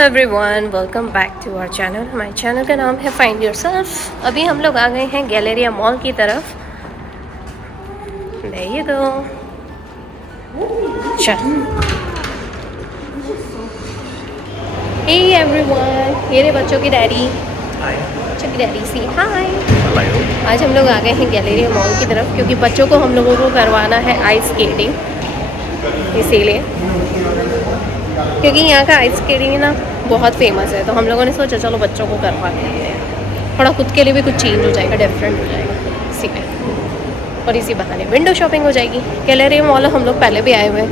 Everyone, welcome back to our channel. हमारे channel का नाम है फाइंड योरसेल्फ। अभी हम लोग आ गए हैं गैलेरिया मॉल की तरफ। There you go। चल। हे एवरीवन, ये रहे बच्चों की डैडी। बच्चों की डैडी सी हाय। आज हम लोग आ गए हैं गैलेरिया मॉल की तरफ क्योंकि बच्चों को हम लोगों को करवाना है आइस स्केटिंग, इसीलिए। क्योंकि यहाँ का आइस स्केटिंग ना बहुत फेमस है, तो हम लोगों ने सोचा चलो बच्चों को करवा देते हैं। थोड़ा खुद के लिए भी कुछ चेंज हो जाएगा, डिफरेंट हो जाएगा इसीलिए। और इसी बहाने विंडो शॉपिंग हो जाएगी। गैलेरिया मॉल हम लोग पहले भी आए हुए हैं,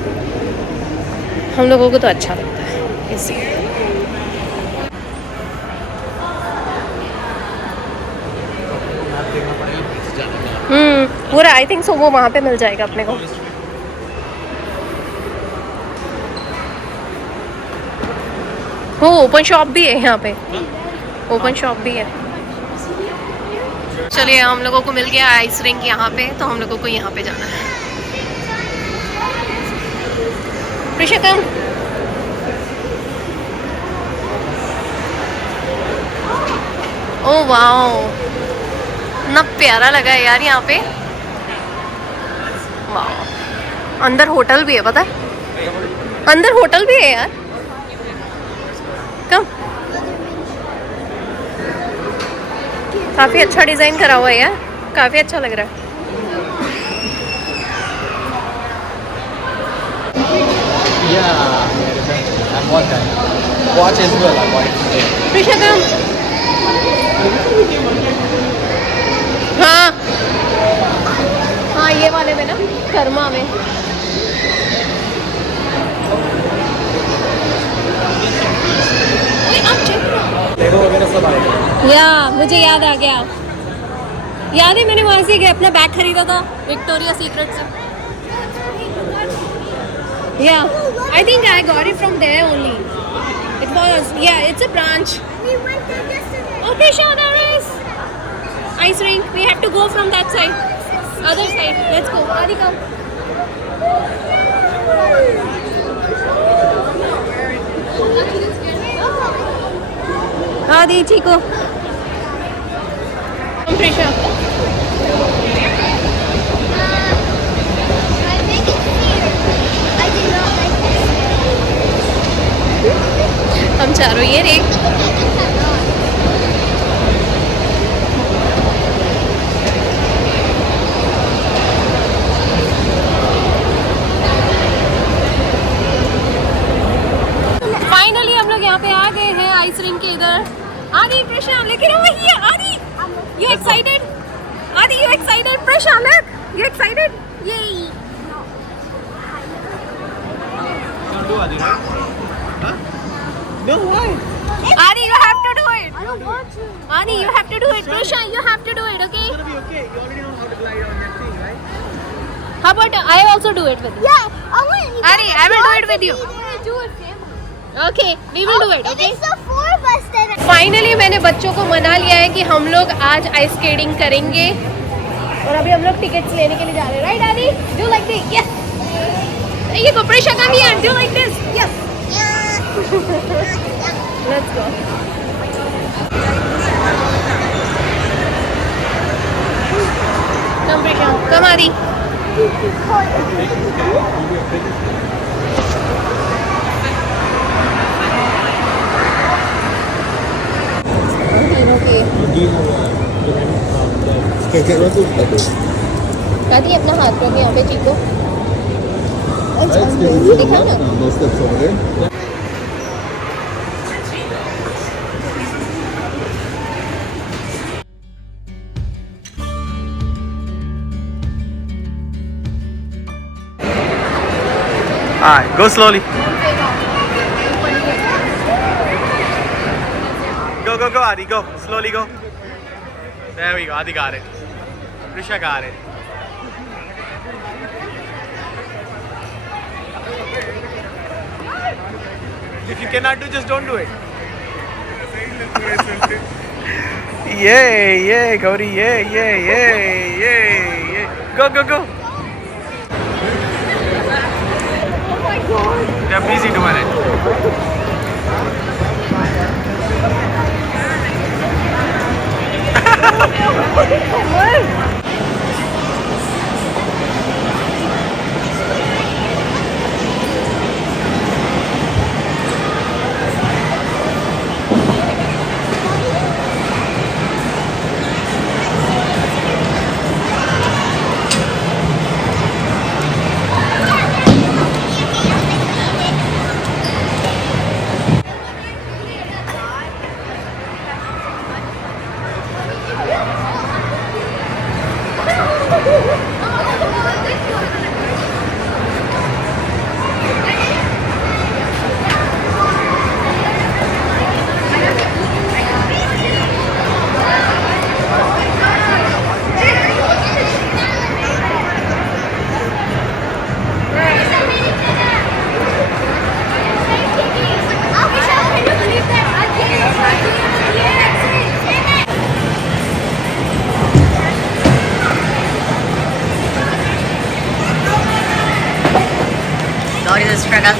हम लोगों को तो अच्छा लगता है इसीलिए। पूरा आई थिंक सो वो वहाँ पे मिल जाएगा अपने को। हो ओपन शॉप भी है यहाँ पे, ओपन शॉप भी है। चलिए, हम लोगों को मिल गया आइस रिंक यहाँ पे, तो हम लोगों को यहाँ पे जाना है। प्रिशकम, ओह वाओ, इतना प्यारा लगा है यार यहाँ पे। वाओ, अंदर होटल भी है, पता है अंदर होटल भी है यार। कम, काफी अच्छा डिजाइन करा हुआ है यार, काफी अच्छा लग रहा है। हाँ हाँ, ये वाले में ना, कर्मा में। या मुझे याद आ गया, याद है मैंने वहाँ से अपना बैग खरीदा था विक्टोरिया सीक्रेट से। Yeah I think I got it from there only. It was, yeah इट्स अ ब्रांच। Okay sure, there is ice rink. We have to go from that side, other side. Let's go. Adi, come. Adi, Chico. Come, Prisha. I make it clear. I did not like this. हम चारों ये रे। यहाँ पे आ गए हैं ice rink के इधर। आदि, प्रिशा, लेकिन वो ही है। आदि, you excited? आदि, you excited? Prisha, look, you excited? Yay! Don't do Adi, right? Huh? No, why? Adi, you have to do it. I don't want to. Adi, you have to do it. Prisha, you have to do it, okay? It's gonna be okay. You already know how to glide on that thing, right? How about I also do it with you? Yeah, I want. Adi, I will do it with you. I want to do it, family. Okay, we will do it, If okay? it's the four of us, then. Finally मैंने बच्चों को मना लिया है कि हम लोग आज आइस स्केटिंग करेंगे, और अभी हम लोग टिकट्स लेने के लिए जा रहे हैं। Right Aadi? Do like this? Yes. ये को Prisha, come here, do like this? Yes. Let's go. Come Prisha, come Aadi. दादी, अपना हाथ रख यहाँ पे चीको, दिखा ना। Alright, go slowly. Go, Adi, go. Slowly go. There we go. Adi got it. Prisha got it. If you cannot do, just don't do it. Yay, Gauri, yay. Go. Oh my god. They're busy doing it. God is a struggle.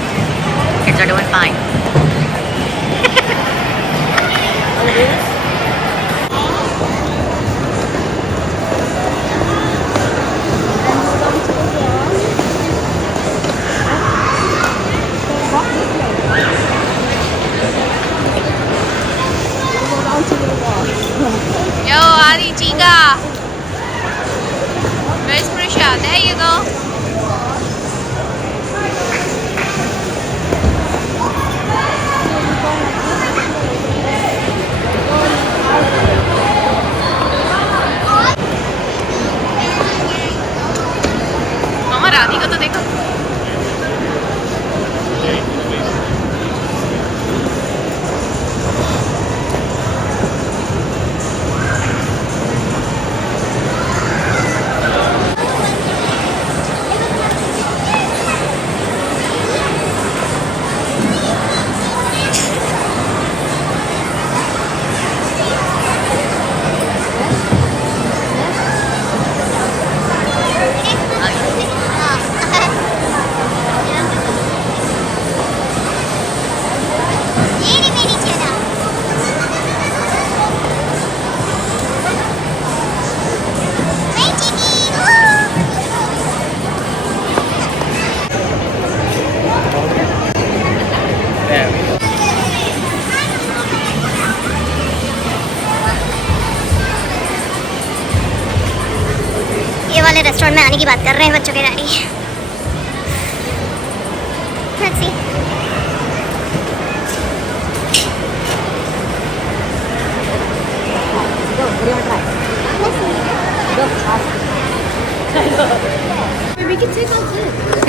Kids are doing fine. Yo, Adi Chica. Where's Prisha? There you go. मामा रानी को तो देखो. ये वाले restaurant में आने की बात कर रहे हैं बच्चों के daddy. Let's see.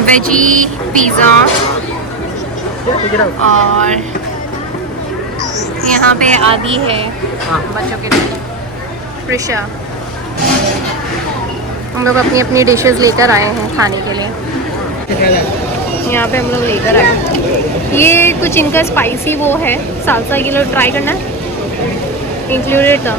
Veggie pizza और यहाँ पे आदि है बच्चों के लिए. प्रिशा. हम लोग अपनी अपनी डिशेस लेकर आए हैं खाने के लिए. यहाँ पे हम लोग लेकर आए. ये कुछ इनका स्पाइसी वो है सालसा, ये लोग ट्राई करना है. इंक्लूडेड था.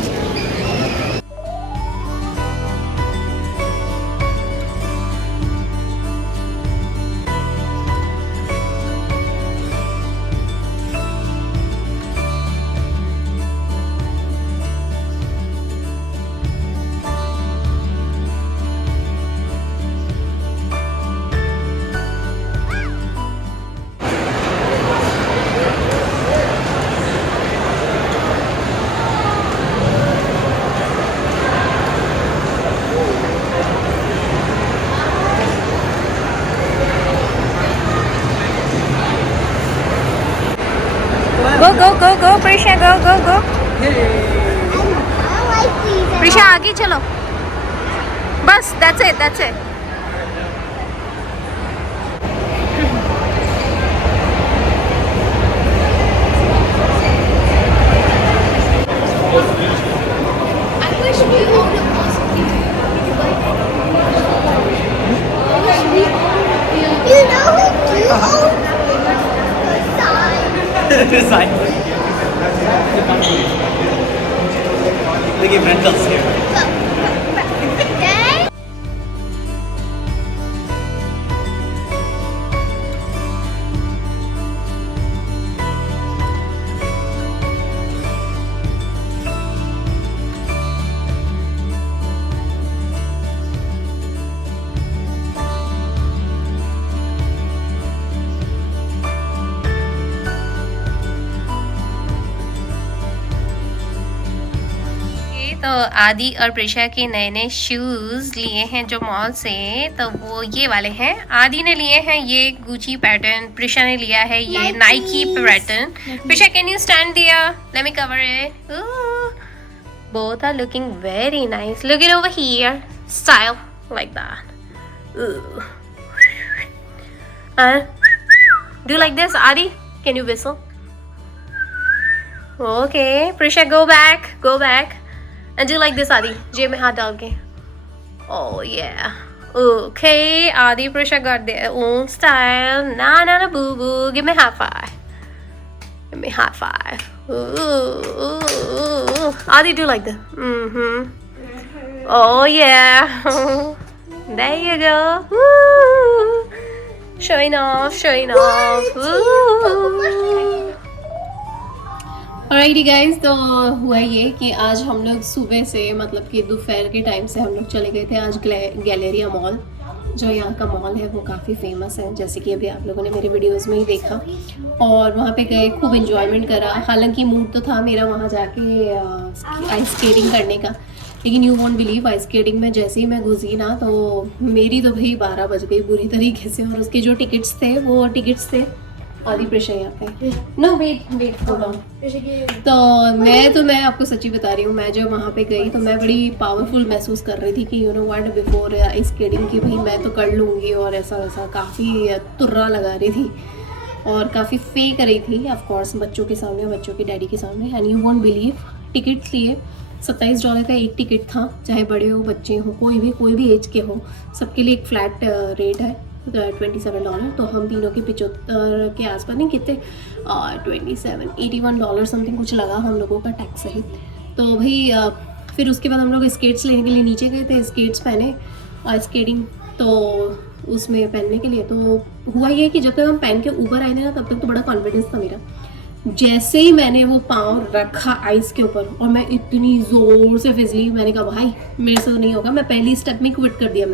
Go, Prisha, go. I like these. Prisha आगे चलो. बस that's it. I wish we owned a possible. You know who you own? Design. They give rentals here. Okay. आदि और प्रिशा के नए नए शूज़ लिए हैं जो मॉल से, तो वो ये वाले हैं। आदि ने लिए हैं ये गुची पैटर्न, प्रिशा ने लिया है ये Nike pattern. Prisha can you stand there, let me cover it. Both are looking very nice, look it over here, style like that. Do you like this, Adi? Can you whistle? Okay, Prisha, go back, and do you like this, Adi? जेब में हाथ डाल के. Oh yeah. Okay, Adi, Prisha got their own style. Na boo boo. Give me high five. Give me high five. Ooh. Adi, do you like that? Oh yeah. There you go. Woo. Showing off. Alrighty guys, तो हुआ ये कि आज हम लोग सुबह से मतलब कि दोपहर के टाइम से हम लोग चले गए थे आज गैलेरिया मॉल। जो यहाँ का मॉल है वो काफ़ी फेमस है, जैसे कि अभी आप लोगों ने मेरे वीडियोस में ही देखा। और वहाँ पे गए, खूब एंजॉयमेंट करा। हालांकि मूड तो था मेरा वहाँ जाके आइस स्केटिंग करने का, लेकिन you won't believe ice skating में जैसे ही मैं घुसी ना तो मेरी तो भाई 12 बज गई बुरी तरीके से। और उसके जो टिकट्स थे वो टिकट्स थे आदि प्रेशर यहाँ पे। No wait hold on. तो मैं आपको सच्ची बता रही हूँ, मैं जब वहाँ पे गई तो मैं बड़ी पावरफुल महसूस कर रही थी कि you know what before ice skating की भाई मैं तो कर लूँगी और ऐसा वैसा काफ़ी तुर्रा लगा रही थी और काफ़ी फेक रही थी ऑफ कोर्स बच्चों के सामने, बच्चों के डैडी के सामने। And you won't believe tickets लिए $27 का एक टिकट था, चाहे बड़े हो बच्चे हो कोई भी एज के हो, सबके लिए एक फ्लैट रेट है $27। तो हम तीनों के 75 के आसपास, नहीं कितने 81 समथिंग कुछ लगा हम लोगों का टैक्स सहित। तो भाई फिर उसके बाद हम लोग स्केट्स लेने के लिए नीचे गए थे, स्केट्स पहने और स्केटिंग तो उसमें पहनने के लिए। तो हुआ ये कि जब तक हम पहन के ऊपर आए थे ना तब तक तो बड़ा कॉन्फिडेंस था मेरा। जैसे ही मैंने वो पाँव रखा आइस के ऊपर और मैं इतनी ज़ोर से फिसली, मैंने कहा भाई मेरे से तो नहीं होगा। मैं पहली स्टेप में क्विट कर दिया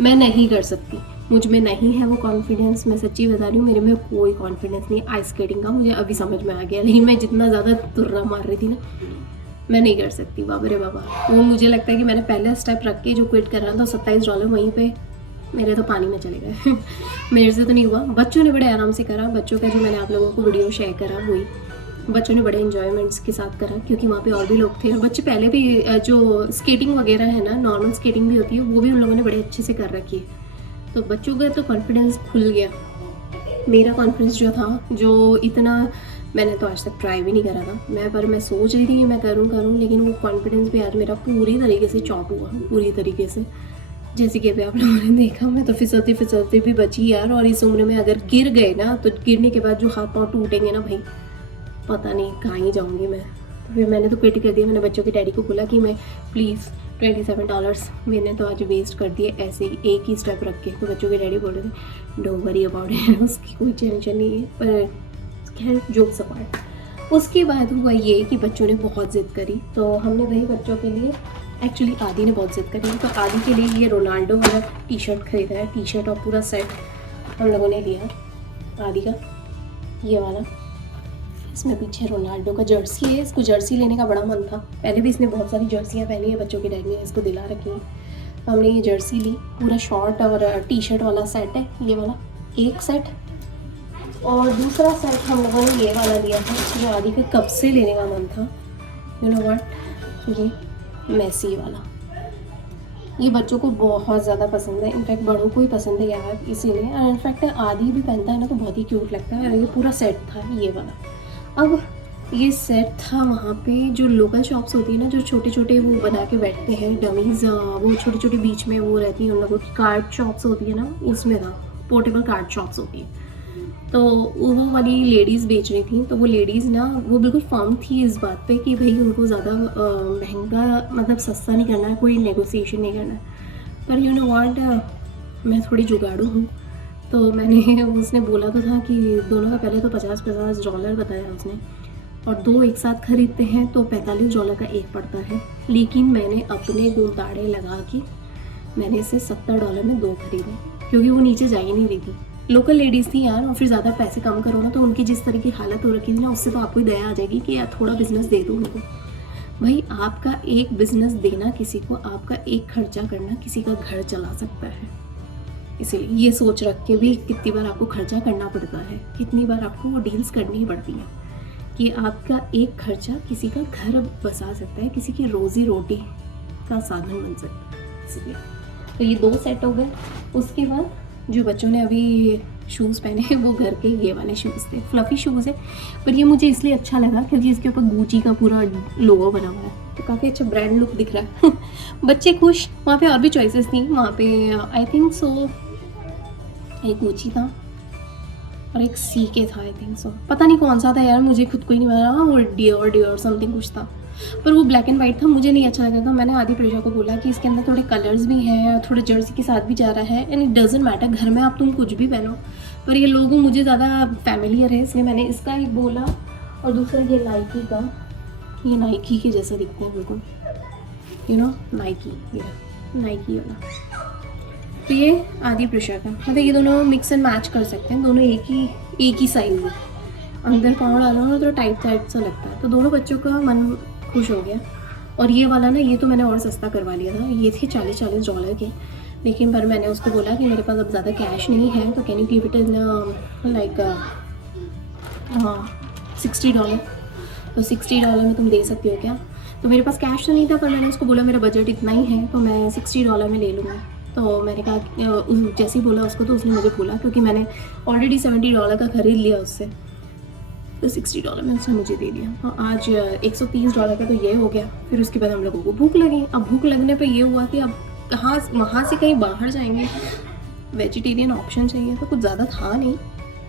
मैं नहीं कर सकती, मुझ में नहीं है वो कॉन्फिडेंस। मैं सच्ची बता रही हूँ, मेरे में कोई कॉन्फिडेंस नहीं आइस स्केटिंग का। मुझे अभी समझ में आ गया, लेकिन मैं जितना ज़्यादा तुर्रा मार रही थी ना, मैं नहीं कर सकती। बाबा रे बाबा, वो मुझे लगता है कि मैंने पहला स्टेप रख के जो क्विट कर रहा था $27 वहीं पे मेरे तो पानी में चले गए। मेरे से तो नहीं हुआ। बच्चों ने बड़े आराम से करा। बच्चों का जो मैंने आप लोगों को वीडियो शेयर करा वही बच्चों ने बड़े एंजॉयमेंट्स के साथ करा, क्योंकि वहाँ पे और भी लोग थे और बच्चे पहले भी जो स्केटिंग वगैरह है ना, नॉर्मल स्केटिंग भी होती है, वो भी उन लोगों ने बड़े अच्छे से कर रखी है। तो बच्चों का तो कॉन्फिडेंस खुल गया। मेरा कॉन्फिडेंस जो था, जो इतना मैंने तो आज तक ट्राई भी नहीं करा था पर मैं सोच रही थी कि मैं करूँ, लेकिन वो कॉन्फिडेंस भी आज मेरा पूरी तरीके से चौप हुआ, पूरी तरीके से। जैसे कि अभी आप लोगों ने देखा, मैं तो फिसलती भी बची यार। और इस उम्र में अगर गिर गए ना तो गिरने के बाद जो हाथ पाँव टूटेंगे ना भाई, पता नहीं कहाँ ही जाऊँगी मैं। तो फिर मैंने तो क्विट कर दिया। मैंने बच्चों के डैडी को बोला कि मैं प्लीज़ $27 मैंने तो आज वेस्ट कर दिए ऐसे ही एक ही स्टेप रख के। तो बच्चों के डैडी बोल रहे थे डोंट वरी अबाउट इट, उसकी कोई टेंशन नहीं है। पर खैर जोक्स अपार्ट, उसके बाद हुआ ये कि बच्चों ने बहुत ज़िद करी। तो हमने भाई बच्चों के लिए, एक्चुअली आदि ने बहुत ज़िद करी, तो आदि के लिए ये रोनाल्डो वाला टी शर्ट खरीदा है। टी शर्ट और पूरा सेट हम लोगों ने लिया आदि का, ये वाला। इसमें पीछे रोनाल्डो का जर्सी है। इसको जर्सी लेने का बड़ा मन था, पहले भी इसने बहुत सारी जर्सियाँ पहनी है, बच्चों के डैडी ने इसको दिला रखी है। तो हमने ये जर्सी ली, पूरा शॉर्ट और टी शर्ट वाला सेट है ये वाला एक सेट। और दूसरा सेट हम लोगों ने ये वाला लिया था जो आदि के कब से लेने का मन था। यू नो व्हाट, ये मैसी वाला, ये बच्चों को बहुत ज़्यादा पसंद है। इनफैक्ट बड़ों को ही पसंद है यार, इसीलिए। और इनफैक्ट आदि भी पहनता है ना तो बहुत ही क्यूट लगता है। और ये पूरा सेट था ये वाला। अब ये सेट था वहाँ पे जो लोकल शॉप्स होती है ना, जो छोटे छोटे वो बना के बैठते हैं डमीज़, वो छोटे छोटे बीच में वो रहती हैं उन लोगों की कार्ड शॉप्स होती है ना, उसमें था पोर्टेबल कार्ड शॉप्स होती है। तो वो वाली लेडीज़ बेच रही थी। तो वो लेडीज़ ना वो बिल्कुल फर्म थी इस बात पे कि भाई उनको ज़्यादा महंगा मतलब सस्ता नहीं करना है, कोई नेगोशिएशन नहीं करना है। पर यू नो व्हाट, मैं थोड़ी जुगाड़ू हूँ। तो मैंने उसने बोला तो था कि दोनों का पहले तो $50 बताया उसने, और दो एक साथ खरीदते हैं तो $45 का एक पड़ता है। लेकिन मैंने अपने गुंताड़े लगा के मैंने इसे $70 में दो खरीदे, क्योंकि वो नीचे जा ही नहीं रही थी। लोकल लेडीज़ थी यार, और फिर ज़्यादा पैसे कम करो ना तो उनकी जिस तरह की हालत हो रखी थी ना, उससे तो आपको ही दया आ जाएगी कि यार थोड़ा बिजनेस दे दो उनको। भाई आपका एक बिजनेस देना किसी को, आपका एक खर्चा करना किसी का घर चला सकता है। इसीलिए ये सोच रख के भी कितनी बार आपको खर्चा करना पड़ता है, कितनी बार आपको वो डील्स करनी पड़ती हैं कि आपका एक खर्चा किसी का घर बसा सकता है, किसी की रोजी रोटी का साधन बन सकता है। इसलिए तो ये 2 सेट हो गए। उसके बाद जो बच्चों ने अभी शूज़ पहने हैं वो घर के ये वाले शूज़ थे, फ्लफ़ी शूज़ है, पर ये मुझे इसलिए अच्छा लगा क्योंकि इसके ऊपर गुची का पूरा लोगो बना हुआ है, तो काफ़ी अच्छा ब्रांड लुक दिख रहा है। बच्चे खुश। वहाँ पे और भी चॉइसेस थी, वहाँ पे आई थिंक सो एक गुची था और एक सी के था, आई थिंक सो, पता नहीं कौन सा था यार, मुझे खुद को ही नहीं पता, और डियोर समथिंग कुछ था, पर वो ब्लैक एंड वाइट था, मुझे नहीं अच्छा लगा था। मैंने आदि प्रजा को बोला कि इसके अंदर थोड़े कलर्स भी हैं, थोड़े जर्सी के साथ भी जा रहा है, एंड इट डजेंट मैटर, घर में आप तुम कुछ भी पहनो, पर ये लोगो मुझे ज़्यादा फैमिलियर है, इसलिए मैंने इसका एक बोला। और दूसरा ये नाइकी का, ये नाइकी के जैसा दिखते हैं बिल्कुल, यू नो नाइकी, ये नाइकी वाला। तो ये आदि प्रशा का, मतलब ये दोनों मिक्स एंड मैच कर सकते हैं, दोनों एक ही साइज़ है, अंदर पाँव डालो ना तो टाइट सा लगता है, तो दोनों बच्चों का मन खुश हो गया। और ये वाला ना, ये तो मैंने और सस्ता करवा लिया था, ये थे $40 के, लेकिन पर मैंने उसको बोला कि मेरे पास अब ज़्यादा कैश नहीं है, तो can you give it in like $60, तो $60 में तुम दे सकते हो क्या? तो मेरे पास कैश तो नहीं था, पर मैंने उसको बोला मेरा बजट इतना ही है, तो मैं $60 में ले लूँगी। तो मैंने कहा जैसे ही बोला उसको, तो उसने मुझे बोला, क्योंकि मैंने ऑलरेडी $70 का ख़रीद लिया उससे, तो $60 में उसने मुझे दे दिया। हाँ, आज $130 का तो ये हो गया। फिर उसके बाद हम लोगों को भूख लगी। अब भूख लगने पे ये हुआ कि अब वहाँ से कहीं बाहर जाएंगे, वेजिटेरियन ऑप्शन चाहिए, तो कुछ ज़्यादा था नहीं,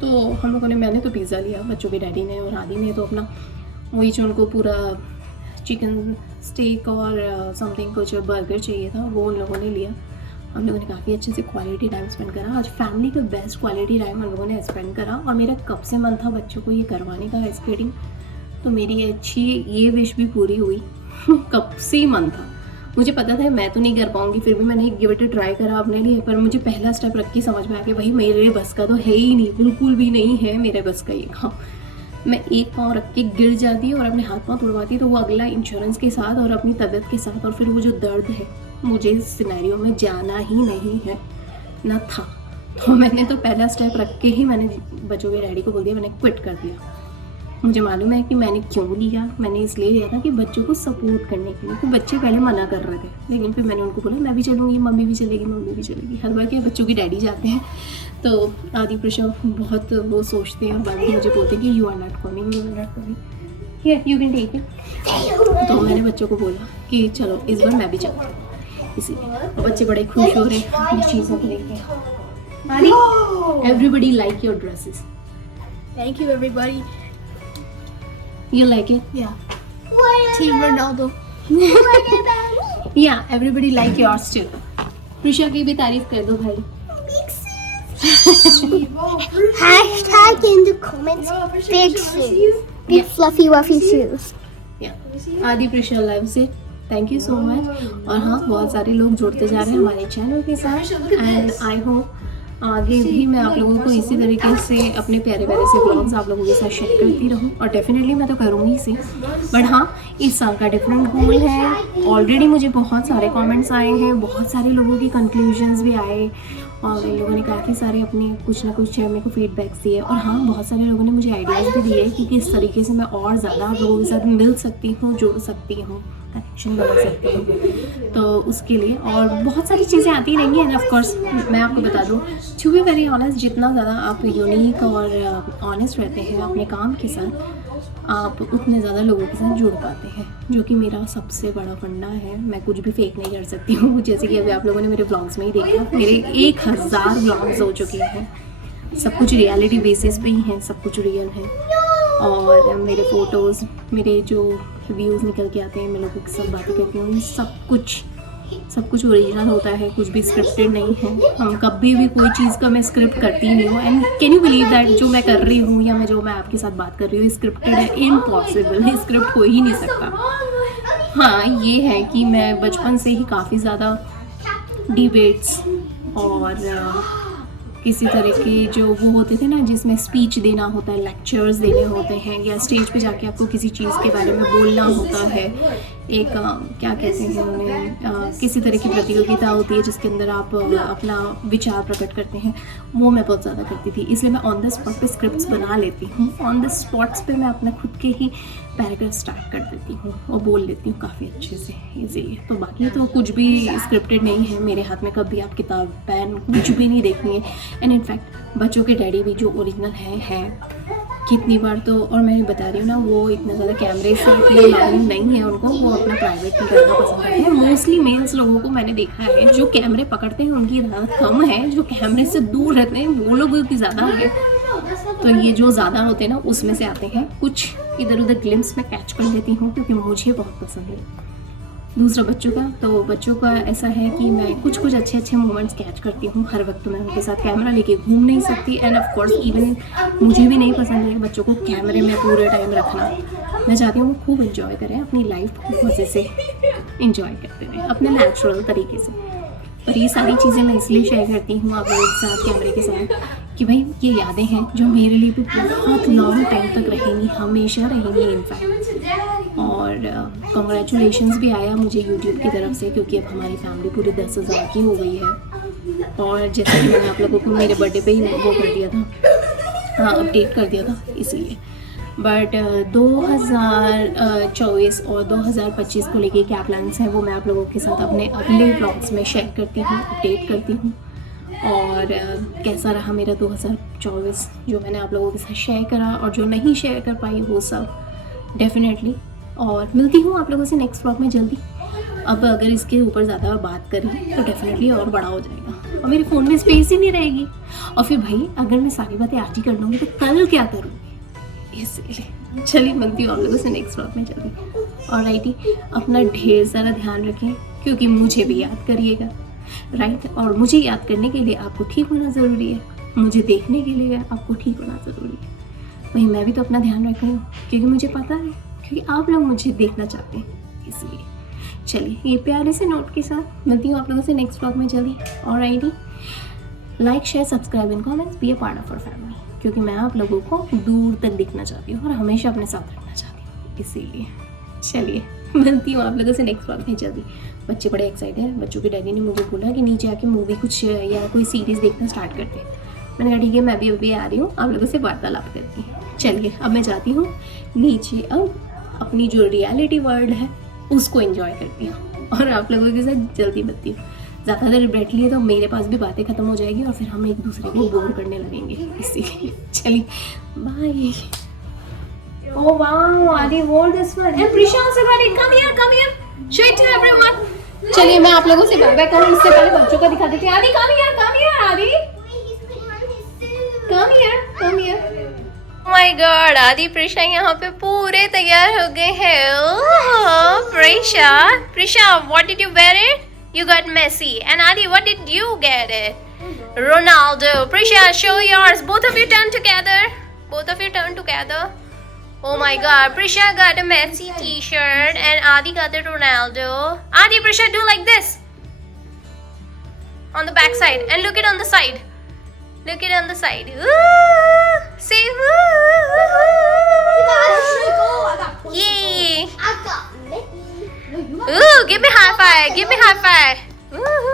तो हम लोगों ने, मैंने तो पिज़्ज़ा लिया, बच्चों के डैडी ने और आदि ने तो अपना वही जो उनको पूरा चिकन स्टेक और समथिंग कुछ बर्गर चाहिए था वो उन लोगों ने लिया। हम लोगों ने काफ़ी अच्छे से क्वालिटी टाइम स्पेंड करा। आज फैमिली का बेस्ट क्वालिटी टाइम हम लोगों ने स्पेंड करा। और मेरा कब से मन था बच्चों को ये करवाने का आइस स्केटिंग, तो मेरी अच्छी ये विश भी पूरी हुई। कब से ही मन था, मुझे पता था मैं तो नहीं कर पाऊँगी, फिर भी मैंने गिव इट अ ट्राई करा अपने लिए। पर मुझे पहला स्टेप रख के समझ में आ गया भाई मेरे बस का तो है ही नहीं, बिल्कुल भी नहीं है मेरे बस का ये काम। मैं एक पाँव रख के गिर जाती और अपने हाथ पाँव तोड़वाती, तो वो अगला इंश्योरेंस के साथ और अपनी तबीयत के साथ, और फिर वो जो दर्द है, मुझे इस सिनेरियो में जाना ही नहीं है ना था। तो मैंने तो पहला स्टेप रख के ही मैंने बच्चों के डैडी को बोल दिया, मैंने क्विट कर दिया। मुझे मालूम है कि मैंने क्यों लिया, मैंने इसलिए लिया था कि बच्चों को सपोर्ट करने के लिए। तो बच्चे पहले मना कर रहे थे, लेकिन फिर मैंने उनको बोला मैं भी चलूँगी, मम्मी भी चलेगी, मम्मी भी चलेगी। हर बार के बच्चों की डैडी जाते हैं तो आदि प्रशव बहुत वो सोचते हैं और बाद में मुझे बोलते हैं कि you are not coming, you are not coming, here you can take it. तो मैंने बच्चों को बोला कि चलो इस बार मैं भी चलती हूँ, इसीलिए। और बच्चे बड़े खुश हो रहे हैं अपनी चीज़ों को लेकर। आदि, everybody like your dresses. Thank you, everybody. You like it? Yeah. Team Ronaldo. Yeah, everybody like yours too. Prisha की भी तारीफ कर दो भाई। Hashtag in the comments. Big shoes. Big fluffy wuffy shoes. Yeah. आदि प्रिशा लाइव से थैंक यू सो मच। और हाँ, बहुत सारे लोग जुड़ते जा रहे हैं हमारे चैनल के साथ, एंड आई होप आगे भी मैं आप लोगों को इसी तरीके से अपने प्यारे प्यारे से ब्लॉग्स आप लोगों के साथ शेयर करती रहूँ, और डेफिनेटली मैं तो करूँगी इसे। बट हाँ, इस साल का डिफरेंट गोल है। ऑलरेडी मुझे बहुत सारे कमेंट्स आए हैं, बहुत सारे लोगों की कंक्लूजन्स भी आए, और इन लोगों ने काफ़ी सारे अपने कुछ ना कुछ मेरे को फीडबैक्स दिए। और हाँ, बहुत सारे लोगों ने मुझे आइडियाज़ भी दिए कि किस तरीके से मैं और ज़्यादा आप लोगों के साथ मिल सकती हूँ, जुड़ सकती हूँ, कनेक्शन बना सकती हूँ। तो उसके लिए और बहुत सारी चीज़ें आती रहेंगी। एंड ऑफ कोर्स मैं आपको बता दूँ, टू बी वेरी ऑनेस्ट, जितना ज़्यादा आप यूनिक और ऑनेस्ट रहते हैं अपने काम के साथ, आप उतने ज़्यादा लोगों के साथ जुड़ पाते हैं, जो कि मेरा सबसे बड़ा फंडा है। मैं कुछ भी फेक नहीं कर सकती हूँ। जैसे कि अभी आप लोगों ने मेरे ब्लॉग्स में ही देखा, मेरे 1000 ब्लॉग्स हो चुके हैं, सब कुछ रियलिटी बेसिस पे ही हैं, सब कुछ रियल है। और मेरे फ़ोटोज़, मेरे जो व्यूज़ निकल के आते हैं, मैं लोगों के साथ बातें करती हूँ, सब कुछ ओरिजिनल होता है, कुछ भी स्क्रिप्टेड नहीं है। हम कभी भी कोई चीज़ का मैं स्क्रिप्ट करती नहीं हूँ। And can you believe that जो मैं कर रही हूँ या मैं आपके साथ बात कर रही हूँ स्क्रिप्टेड है? इम्पॉसिबल, स्क्रिप्ट हो ही नहीं सकता। हाँ, ये है कि मैं बचपन से ही काफ़ी ज़्यादा डिबेट्स और किसी तरह के जो वो होते थे ना, जिसमें स्पीच देना होता है, लेक्चर्स देने होते हैं, या स्टेज पे जाके आपको किसी चीज़ के बारे में बोलना होता है, एक क्या कहते हैं उन्हें, किसी तरह की प्रतियोगिता होती है जिसके अंदर आप अपना विचार प्रकट करते हैं, वो मैं बहुत ज़्यादा करती थी। इसलिए मैं ऑन द स्पॉट पे स्क्रिप्ट्स बना लेती हूँ, ऑन द स्पॉट्स पे मैं अपना खुद के ही पैराग्राफ स्टार्ट कर देती हूँ और बोल लेती हूँ काफ़ी अच्छे से, इजीली। तो बाकी तो कुछ भी स्क्रिप्टेड नहीं है मेरे हाथ में, कभी आप किताब पेन कुछ भी नहीं देखनी है। एंड इनफैक्ट बच्चों के डैडी भी जो ओरिजिनल हैं कितनी बार तो, और मैं बता रही हूँ ना, वो इतना ज़्यादा कैमरे से इतनी मालूम नहीं है उनको, वो अपना प्राइवेट में करना पसंद करते हैं। मोस्टली मेल्स लोगों को मैंने देखा है जो कैमरे पकड़ते हैं उनकी तादाद कम है, जो कैमरे से दूर रहते हैं वो लोगों की ज़्यादा है। तो ये जो ज़्यादा होते हैं ना उसमें से आते हैं। कुछ इधर उधर ग्लिम्स में कैच कर लेती हूँ क्योंकि मुझे बहुत पसंद है। दूसरा बच्चों का, तो बच्चों का ऐसा है कि मैं कुछ कुछ अच्छे अच्छे मोमेंट्स कैच करती हूँ। हर वक्त मैं उनके साथ कैमरा लेके घूम नहीं सकती, एंड ऑफ कोर्स इवन मुझे भी नहीं पसंद है बच्चों को कैमरे में पूरे टाइम रखना। मैं चाहती हूँ वो खूब इंजॉय करें अपनी लाइफ, खूब मज़े से इंजॉय करते रहें अपने नेचुरल तरीके से। पर ये सारी चीज़ें मैं इसलिए शेयर करती हूँ आप लोगों के साथ, कैमरे के साथ, कि भाई ये यादें हैं जो मेरे लिए भी बहुत लॉन्ग टाइम तक रहेंगी, हमेशा रहेंगी इनफैक्ट। और कॉन्ग्रेचुलेशंस भी आया मुझे यूट्यूब की तरफ से, क्योंकि अब हमारी फैमिली पूरी 10,000 की हो गई है। और जैसे कि मैंने आप लोगों को मेरे बर्थडे पे ही वो कर दिया था, हाँ अपडेट कर दिया था इसलिए। बट 2024 और 2025 को लेके क्या प्लान्स हैं वो मैं आप लोगों के साथ अपने अगले ब्लॉग्स में शेयर करती हूँ, अपडेट करती हूँ। और कैसा रहा मेरा 2024 जो मैंने आप लोगों के साथ शेयर करा, और जो नहीं शेयर कर पाई वो सब डेफिनेटली। और मिलती हूँ आप लोगों से नेक्स्ट ब्लॉग में जल्दी। अब अगर इसके ऊपर ज़्यादा बात करें तो डेफिनेटली और बड़ा हो जाएगा और मेरे फ़ोन में स्पेस ही नहीं रहेगी। और फिर भाई अगर मैं सारी बातें आज ही कर लूँगी तो कल क्या करूँगी, इसलिए चलिए मिलती हूँ आप लोगों से नेक्स्ट ब्लॉग में जल्दी। और राइटी, अपना ढेर सारा ध्यान रखें क्योंकि मुझे भी याद करिएगा, राइट। और मुझे याद करने के लिए आपको ठीक होना ज़रूरी है, मुझे देखने के लिए आपको ठीक होना ज़रूरी है। वही मैं भी तो अपना ध्यान रख रही हूँ क्योंकि मुझे पता है, क्योंकि आप लोग मुझे देखना चाहते हैं, इसलिए। चलिए ये प्यारे से नोट के साथ मिलती हूँ आप लोगों से नेक्स्ट ब्लॉग में जल्दी। और राइटी, like share subscribe and comments, be a part of our family, क्योंकि मैं आप लोगों को दूर तक देखना चाहती हूँ और हमेशा अपने साथ रखना चाहती हूँ, इसीलिए। चलिए मिलती हूँ आप लोगों से नेक्स्ट ब्लॉग में जल्दी। बच्चे बड़े एक्साइटेड हैं, बच्चों के डैडी ने मुझे बोला कि नीचे आके मूवी कुछ या कोई सीरीज़ देखना स्टार्ट करते हैं। मैंने कहा ठीक है, मैं भी अभी आ रही हूँ, आप लोगों से वार्तालाप करती हूँ। चलिए अब मैं जाती हूँ नीचे, अब अपनी जो रियलिटी वर्ल्ड है उसको एंजॉय करती हूँ और आप लोगों के साथ जल्दी मिलती हूँ। ज़्यादा देर बैठ लिए तो मेरे पास भी बातें ख़त्म हो जाएगी और फिर हम एक दूसरे को बोर करने लगेंगे, इसीलिए। चलिए bye. Oh wow, Adi wore this one. And Prisha also got it. Come here. Show it to everyone. चलिए मैं आप लोगों से बाय बाय करूँ, इससे पहले बच्चों को दिखा देती हूँ। आदि come here, आदि। Come here. Oh my God, आदि प्रिशा यहाँ पे पूरे तैयार हो गए हैं। Oh, Prisha, what did you wear it? You got Messi. And Adi, what did you get it? Ronaldo. Prisha, show yours. Both of you turn together. Oh my God, Prisha got a Messi t-shirt and Adi got the Ronaldo. Adi, Prisha, do like this. On the back side. And look it on the side. Ooh, say woo. Yay. Ooh, give me high five. Ooh.